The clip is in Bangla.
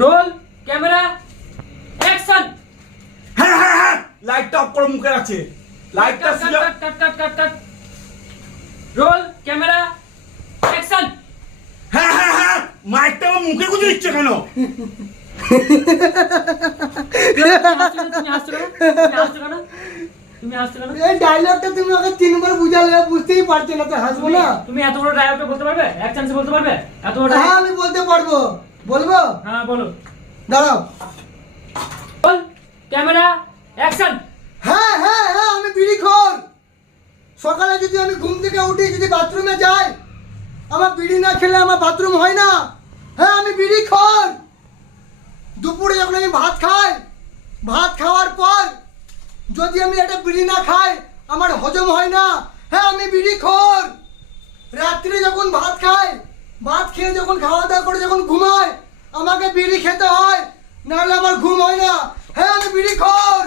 Role camera action. হ্যাঁ হ্যাঁ হ্যাঁ, লাইটটা অফ করো, মুখে আছে লাইটটা cut cut cut cut cut cut. Roll camera action. হ্যাঁ হ্যাঁ হ্যাঁ, মাইকটা আমার মুখে গুঁজে দিচ্ছে কেন? তুমি হাসছো কেন? তুমি হাসছো কেন? তুমি হাসছো কেন? এই ডায়লগটা তুমি আমাকে তিনবার বুঝালে, বুঝতেই পারছি না, তো হাসবো না। তুমি এত বড় ডায়লগটা বলতে পারবে? এক চান্সে বলতে পারবে এত বড় হ্যাঁ ডায়লগ? আমি বলতে পারবো, বলবো? হ্যাঁ বলো। দাঁড়াও। Role camera action. হ্যাঁ হ্যাঁ হ্যাঁ, আমি বিড়িখোর। সকালে যদি আমি ঘুম থেকে উঠি, যদি বাথরুমে যাই, আমার বিড়ি না খেলে আমার বাথরুম হয় না। হ্যাঁ আমি বিড়িখোর। দুপুরে যখন আমি ভাত খাই, ভাত খাওয়ার পর যদি আমি একটা বিড়ি না খাই, আমার হজম হয় না। হ্যাঁ আমি বিড়িখোর। রাত্রে যখন ভাত খাই, ভাত খেয়ে যখন খাওয়া দাওয়া করে যখন ঘুমাই, আমাকে বিড়ি খেতে হয়, নাহলে আমার ঘুম হয় না। হ্যাঁ আমি বিড়িখোর।